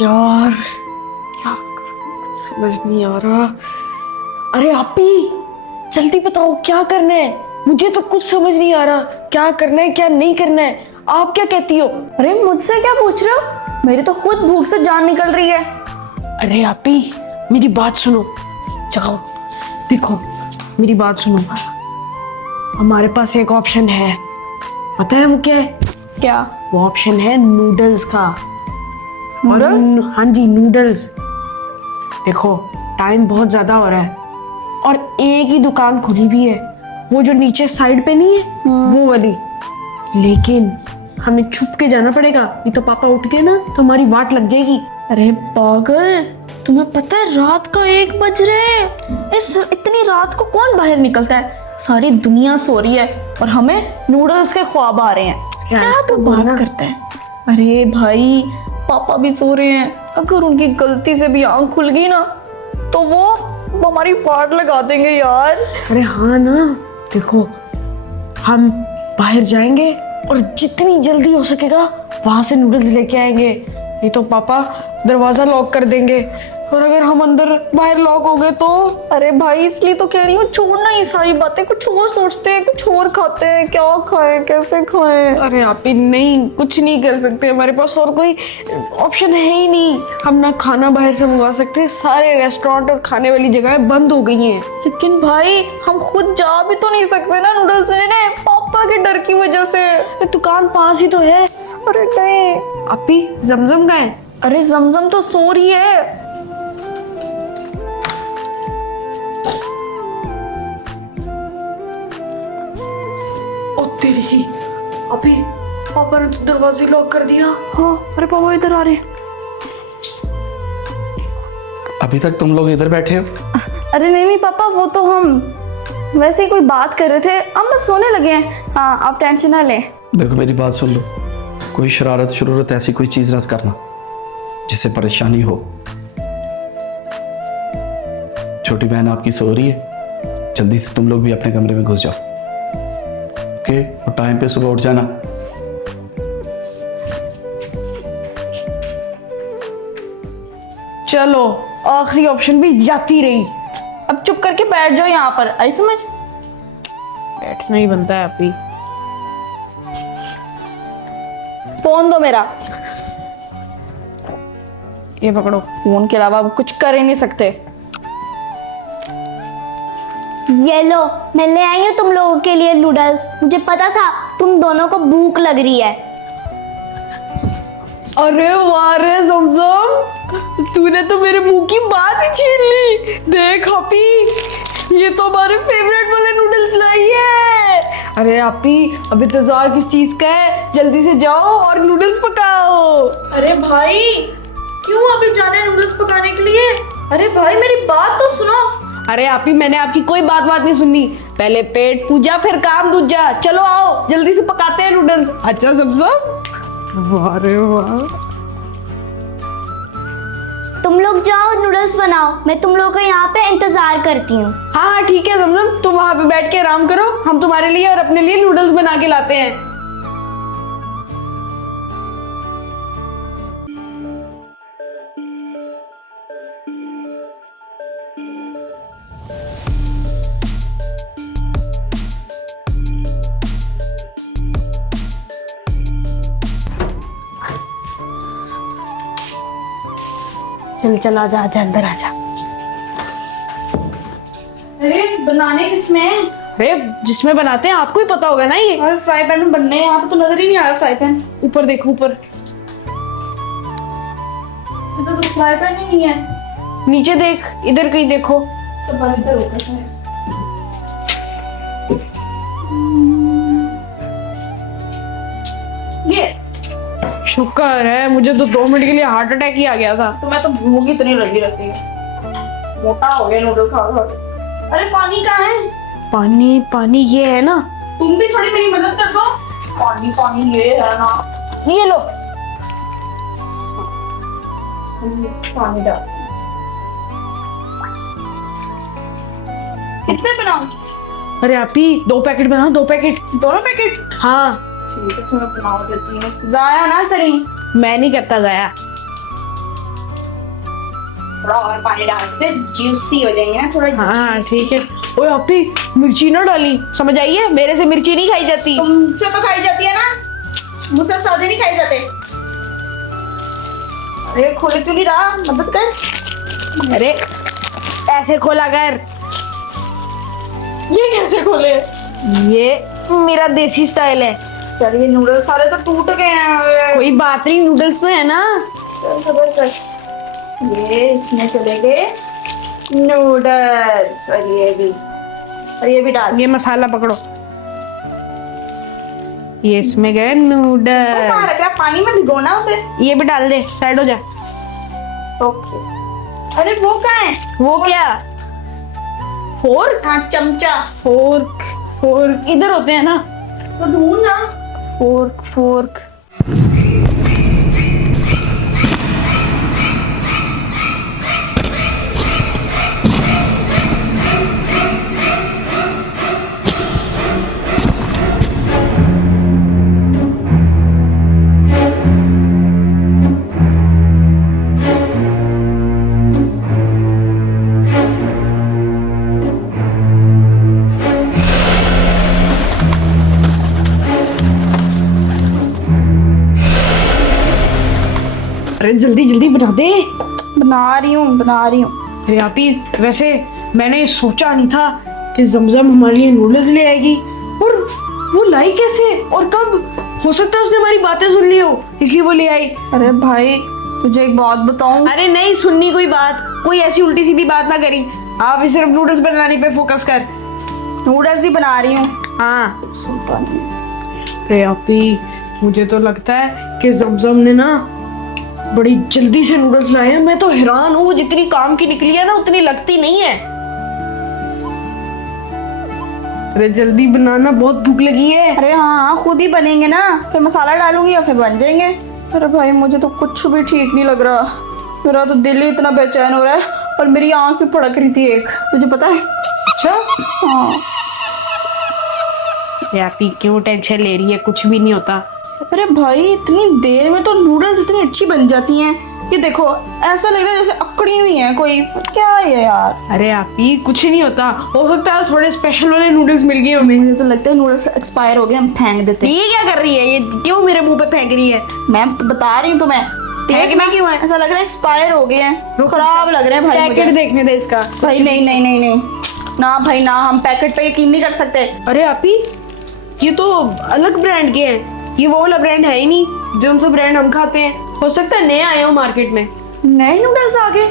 यार क्या कुछ समझ नहीं आ रहा। अरे आपी जल्दी बताओ क्या करना है, मुझे तो कुछ समझ नहीं आ रहा क्या करना है क्या नहीं करना है। आप क्या कहती हो? अरे मुझसे क्या पूछ रहे हो? मेरी तो खुद भूख से जान निकल रही है। अरे आपी मेरी बात सुनो, जाओ देखो मेरी बात सुनो, हमारे पास एक ऑप्शन है, पता है वो क्या है? क्या? वो ऑप्शन है नूडल्स का। नूडल्स? हाँ जी नूडल्स। देखो टाइम बहुत ज्यादा हो रहा है और एक ही दुकान खुली भी है, वो जो नीचे साइड पे नहीं है वो वाली, लेकिन हमें छुप के जाना पड़ेगा, नहीं तो पापा उठ गए ना तो हमारी वाट लग जाएगी। अरे पागल, तुम्हें पता है रात का 1 बज रहे हैं। इस इतनी रात को कौन बाहर निकलता है? सारी दुनिया सो रही है और हमें नूडल्स के ख्वाब आ रहे हैं। क्या ऐसा तू बोलना। बात करता है? अरे भाई पापा भी सो रहे हैं, अगर उनकी गलती से भी आंख खुल गई ना तो वो हमारी वाट लगा देंगे यार। अरे हाँ ना, देखो हम बाहर जाएंगे और जितनी जल्दी हो सकेगा वहां से नूडल्स लेके आएंगे, नहीं तो पापा दरवाजा लॉक कर देंगे और अगर हम अंदर बाहर लॉक हो गए तो। अरे भाई इसलिए तो कह रही हूँ छोड़ना ये सारी बातें, कुछ और सोचते हैं, कुछ और खाते हैं, क्या खाएं कैसे खाएं। अरे आप ही नहीं, कुछ नहीं कर सकते, हमारे पास और कोई ऑप्शन है ही नहीं। हम ना खाना बाहर से मंगवा सकते, सारे रेस्टोरेंट और खाने वाली जगहें बंद हो गई हैं। लेकिन भाई हम खुद जा भी तो नहीं सकते ना नूडल्स लेने, पापा के डर की वजह से। ये दुकान पास ही तो है। अरे नहीं। आप ही जमजम का है। अरे जमजम तो सो रही है। ओ तेरी की, अभी पापा ने तो दरवाजे लॉक कर दिया। हाँ अरे पापा इधर आ रहे हैं। अभी तक तुम लोग इधर बैठे हो? अरे नहीं नहीं पापा, वो तो हम वैसे ही कोई बात कर रहे थे, हम बस सोने लगे हैं। हाँ आप टेंशन ना लें। देखो मेरी बात सुन लो, कोई शरारत शुरूरत ऐसी कोई चीज ना करना जिससे परेशानी हो। छोटी बहन आपकी सो रही है, जल्दी से तुम लोग भी अपने कमरे में घुस जाओ, ओके? और टाइम पे सुबह उठ जाना। चलो आखिरी ऑप्शन भी जाती रही। अब चुप करके बैठ जाओ यहाँ पर, आई समझ? बैठना ही बनता है अभी। फोन दो मेरा। ये पकड़ो। फोन के अलावा अब कुछ कर ही नहीं सकते। ये लो, मैं ले आई हूँ तुम लोगों के लिए नूडल्स। मुझे पता था तुम दोनों को भूख लग रही है। अरे वाह रे जमजम, तूने तो मेरे मुंह की बात ही छीन ली। देख आपी, ये तो हमारे फेवरेट वाले नूडल्स लाई है। अरे आपी अब इंतजार किस चीज का है, जल्दी से जाओ और नूडल्स पकाओ। अरे भाई क्यों अभी जाने नूडल्स पकाने के लिए? अरे भाई मेरी बात तो सुनो। अरे आपी मैंने आपकी कोई बात नहीं सुनी, पहले पेट पूजा फिर काम दूजा। चलो आओ जल्दी से पकाते हैं नूडल्स। अच्छा जमजम, वाह रे वाह। तुम लोग जाओ नूडल्स बनाओ, मैं तुम लोगों का यहाँ पे इंतजार करती हूँ। हाँ हाँ ठीक है जमजम, तुम वहां पे बैठ के आराम करो, हम तुम्हारे लिए और अपने लिए नूडल्स बना के लाते हैं। चल चल आजा आजा अंदर आजा। अरे बनाने किसमें है? अरे जिसमें बनाते हैं आपको ही पता होगा ना। ये और फ्राई पैन में बनने हैं, यहाँ पे तो नजर ही नहीं आ रहा फ्राई पैन। ऊपर देखो ऊपर, ये तो फ्राई पैन ही नहीं है। नीचे देख, इधर कहीं देखो। सब बंद इधर होगा शायद। ये शुक्र है, मुझे तो 2 मिनट के लिए हार्ट अटैक ही आ गया था। तो मैं तो भूख इतनी लगी रहती है, मोटा हो गया नूडल खा खा के। अरे पानी कहाँ है? पानी पानी ये है ना। तुम भी थोड़ी मेरी मदद कर दो। पानी पानी ये है ना, ये लो। पानी डाल। कितने बनाऊं? अरे आप ही 2 पैकेट बनाओ, 2 पैकेट। दोनों पैकेट? हाँ ठीक है, फिर मैं बना देती हूँ, जाया ना करी। मैं नहीं करता जाया। थोड़ा और पानी डाल दे, जूसी हो जाएंगे ना थोड़ा। हाँ ठीक है। ओए अपी मिर्ची ना डाली, समझ आई है, मेरे से मिर्ची नहीं खाई जाती। तुमसे तो खाई जाती है ना, मुझसे सादे नहीं खाई जाते। अरे खोले क्यों नहीं रहा, मदद कर। अरे ऐसे खोला कर। ये कैसे खोले? ये मेरा देसी स्टाइल है। चल ये नूडल्स सारे तो टूट गए हैं। कोई बात नहीं, नूडल्स तो है ना। चल सबर कर। ये इसमें चले गए नूडल्स, और ये भी डाल। ये मसाला पकड़ो, ये इसमें गए नूडल्स। कहाँ रख रहा, पानी में भिगोना उसे। ये भी डाल दे, साइड हो जा। ओके। अरे वो कहाँ है? वो क्या? फोर्क? हाँ चमचा। फोर्क फोर्क इधर होते हैं ना। तो ढूंढ ना। Fork fork. अरे जल्दी जल्दी बना दे। बना रही हूँ। अरे आपी वैसे मैंने सोचा नहीं था कि जमजम हमारे लिए नूडल्स ले आएगी, और वो लाई कैसे और कब? हो सकता है उसने हमारी बातें सुन ली हो, इसलिए वो ले आई। अरे भाई तुझे एक बात बताऊं? अरे नहीं सुननी कोई बात, कोई ऐसी उल्टी सीधी बात ना करी। आप ही सिर्फ नूडल्स बनाने पे फोकस कर। नूडल्स ही बना रही हूँ। हाँ। सुनता नहीं। अरे आपी मुझे तो लगता है कि जमजम ने ना बड़ी जल्दी से नूडल्स लाए हैं। मैं तो हैरान हूँ, जितनी काम की निकली है ना उतनी लगती नहीं है। अरे जल्दी बनाना, बहुत भूख लगी है। अरे हाँ खुद ही बनेंगे ना, फिर मसाला डालूंगी और फिर बन जाएंगे। अरे भाई मुझे तो कुछ भी ठीक नहीं लग रहा, मेरा तो दिल ही इतना बेचैन हो रहा है, और मेरी आंख भी फड़क रही थी एक, तुझे पता है? अच्छा हाँ। यापी क्यों टेंशन ले रही है, कुछ भी नहीं होता। अरे भाई इतनी देर में तो नूडल्स इतनी अच्छी बन जाती हैं। ये देखो ऐसा लग रहा है जैसे अकड़ी हुई है कोई, क्या है यार? अरे आपी कुछ नहीं होता, हो सकता है थोड़े स्पेशल वाले नूडल्स मिल गए हमें। मुझे तो लगता है नूडल्स एक्सपायर हो गए, हम फेंक देते हैं। ये क्या कर रही है, ये क्यों मेरे मुंह पे फेंक रही है? मैं तो बता रही हूँ तुम्हें, फेंकना क्यों है? ऐसा लग रहा है एक्सपायर हो गए हैं, खराब लग रहे हैं भाई पैकेट मुझे। देखने दे इसका। भाई नहीं नहीं नहीं नहीं ना भाई ना, हम पैकेट पे यकीन नहीं कर सकते। अरे आपी ये तो अलग ब्रांड के हैं, ये वो वाला ब्रांड है ही नहीं जो सब ब्रांड हम खाते हैं। हो सकता है नए आए हो मार्केट में। नए नूडल्स आ गए,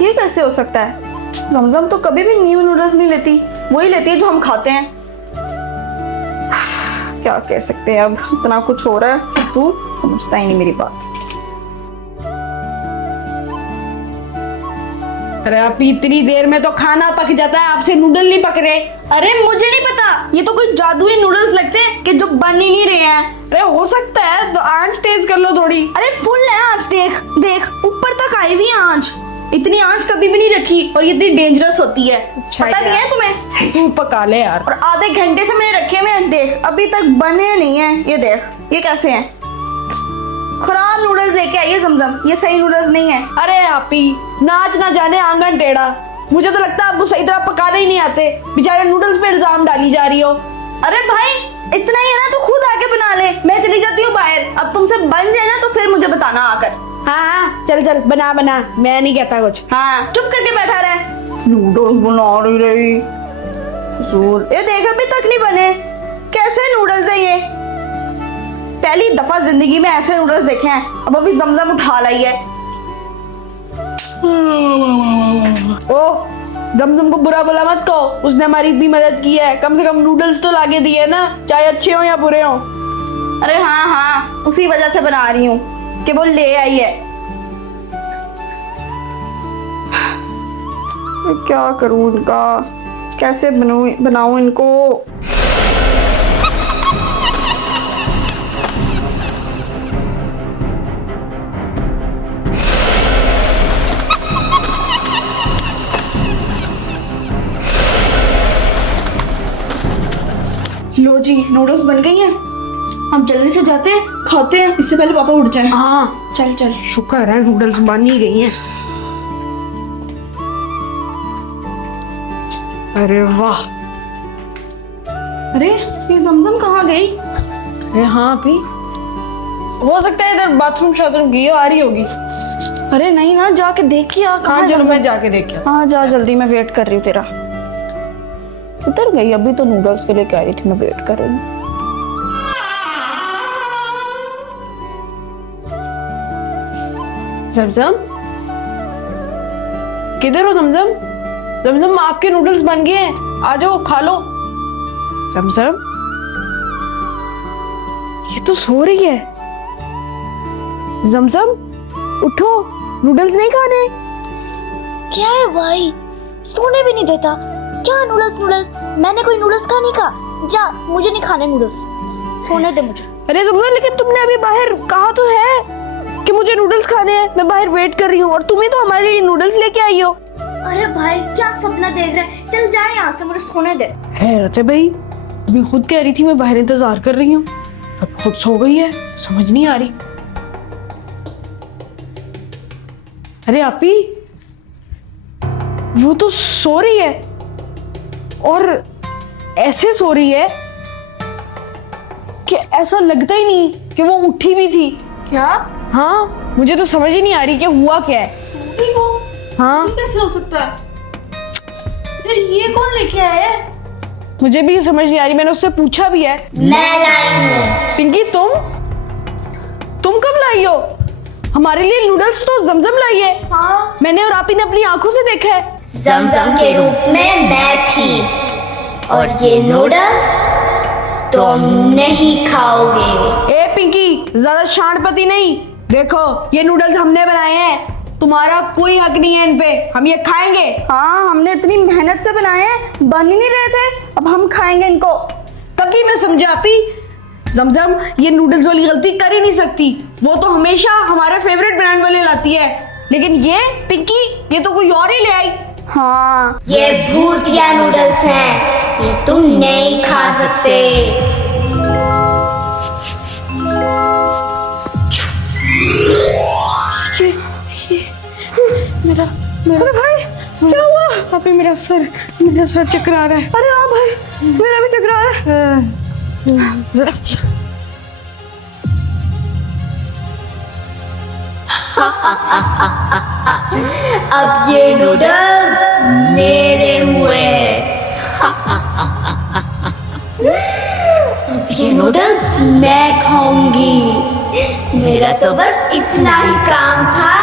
ये कैसे हो सकता है? जमजम तो कभी भी न्यू नूडल्स नहीं लेती, वही लेती है जो हम खाते हैं। क्या कह सकते हैं, अब इतना कुछ हो रहा है, तू समझता ही नहीं मेरी बात। अरे आप इतनी देर में तो खाना पक जाता है, आपसे नूडल नहीं पक रहे। अरे मुझे नहीं पता, ये तो कोई जादुई नूडल्स लगते हैं कि जो बन ही नहीं रहे हैं। अरे हो सकता है, तो आंच तेज कर लो थोड़ी। अरे फुल है आंच, देख देख ऊपर तक आई हुई है आंच। इतनी आंच कभी भी नहीं रखी, और ये इतनी डेंजरस होती है, पता नहीं है तुम्हें? तू पका ले यार। और आधे घंटे से मैंने रखे हुए हैं, देख अभी तक बने नहीं है। ये देख ये कैसे हैं, खराब नूडल्स लेके आई है जमजम, ये सही नूडल्स नहीं है। अरे आपी नाच ना जाने आंगन टेढ़ा, मुझे तो लगता है आपको सही तरह पकाने ही नहीं आते, बेचारे नूडल्स पे इल्जाम डाली जा रही हो। अरे भाई इतना ही है ना, तो खुद आके बना ले, मैं चली जाती हूँ बाहर। अब तुमसे बन जाए ना तो फिर मुझे बताना आकर। हाँ चल चल बना बना, मैं नहीं कहता कुछ। हाँ चुप करके बैठा रहे, नूडल्स बना रही। ये देख अभी तक नहीं बने, कैसे नूडल्स है ये? पहली दफा जिंदगी में ऐसे नूडल्स देखे हैं, अब अभी जमजम उठा लाई है। ओ जमजम को बुरा बोला मत कहो, उसने हमारी इतनी मदद की है, कम से कम नूडल्स तो लाके दिए ना, चाहे अच्छे हो या बुरे हो। अरे हाँ हाँ उसी वजह से बना रही हूँ कि वो ले आई है। क्या करूँ इनका, कैसे बनाऊं इनको? लो जी नूडल्स बन गई हैं, हम जल्दी से जाते हैं, खाते हैं, इससे पहले पापा उठ जाए। हाँ चल चल। शुक्र है नूडल्स बन ही गई हैं। अरे वाह। अरे ये जमजम कहाँ गई? अरे हाँ अभी हो सकता है इधर बाथरूम शाथरूम गई हो, आ रही होगी। अरे नहीं ना, जाके देखिए। हाँ चलो मैं जाके देख के आता हाँ जा जल्दी, मैं वेट कर रही हूँ तेरा। उतर गई? अभी तो नूडल्स के लिए कह रही थी, मैं वेट कर रही हूँ। हूँ। जमजम किधर हो जमजम? जमजम आपके नूडल्स बन गए हैं, आ जाओ खा लो। जमजम ये तो सो रही है। जमजम उठो, नूडल्स नहीं खाने। क्या है भाई, सोने भी नहीं देता। क्या नूडल्स नूडल्स, मैंने कोई नूडल्स खा नहीं खा। जा, मुझे नहीं खाने नूडल्स, सोने दे मुझे। अरे जमजम लेकिन तुमने अभी बाहर कहा तो है कि मुझे नूडल्स खाने हैं, मैं बाहर वेट कर रही हूँ और तुम ही तो हमारे लिए नूडल्स लेके आई हो। अरे भाई क्या सपना देख रहे हैं, चल जा यहाँ से, मुझे सोने दे। हैरत है भाई, अभी खुद कह रही थी मैं बाहर इंतजार कर रही हूँ, अब खुद सो गई है, समझ नहीं आ रही। अरे आपी वो तो सो रही है और ऐसे सो रही है कि ऐसा लगता ही नहीं कि वो उठी भी थी। क्या? हाँ मुझे तो समझ ही नहीं आ रही कि हुआ क्या है। सोई वो? हाँ ये कैसे हो सकता है? फिर ये कौन लेके आया है? मुझे भी समझ नहीं आ रही, मैंने उससे पूछा भी है। मैं लाई हूँ। पिंकी तुम कब लाई हो? हमारे लिए नूडल्स तो जमजम लाई है। हाँ मैंने और आपी ने अपनी आंखों से देखा है। जमजम के रूप में मैं थी और ये नूडल्स तुम नहीं खाओगे। ए पिंकी ज्यादा शाणपति नहीं, देखो ये नूडल्स हमने बनाए हैं, तुम्हारा कोई हक नहीं है इन पे, हम ये खाएंगे। हाँ, हमने इतनी मेहनत से बनाए हैं, बन ही नहीं रहे थे, अब हम खाएंगे इनको। तभी मैं समझा आपी, जमजम ये नूडल्स वाली गलती कर ही नहीं सकती, वो तो हमेशा हमारे फेवरेट ब्रांड वाले लाती है, लेकिन ये पिंकी ये तो कोई और ही ले आई। हाँ ये भूतिया नूडल्स हैं, ये तुम नहीं खा सकते। ये मेरा अरे भाई क्या हुआ? अभी मेरा सर चकरा रहा है। अरे हाँ भाई, मेरा भी चकरा रहा है। अब ये नूडल्स मेरे मुंह है। अब ये नूडल्स मैं खाऊंगी। मेरा तो बस इतना ही काम था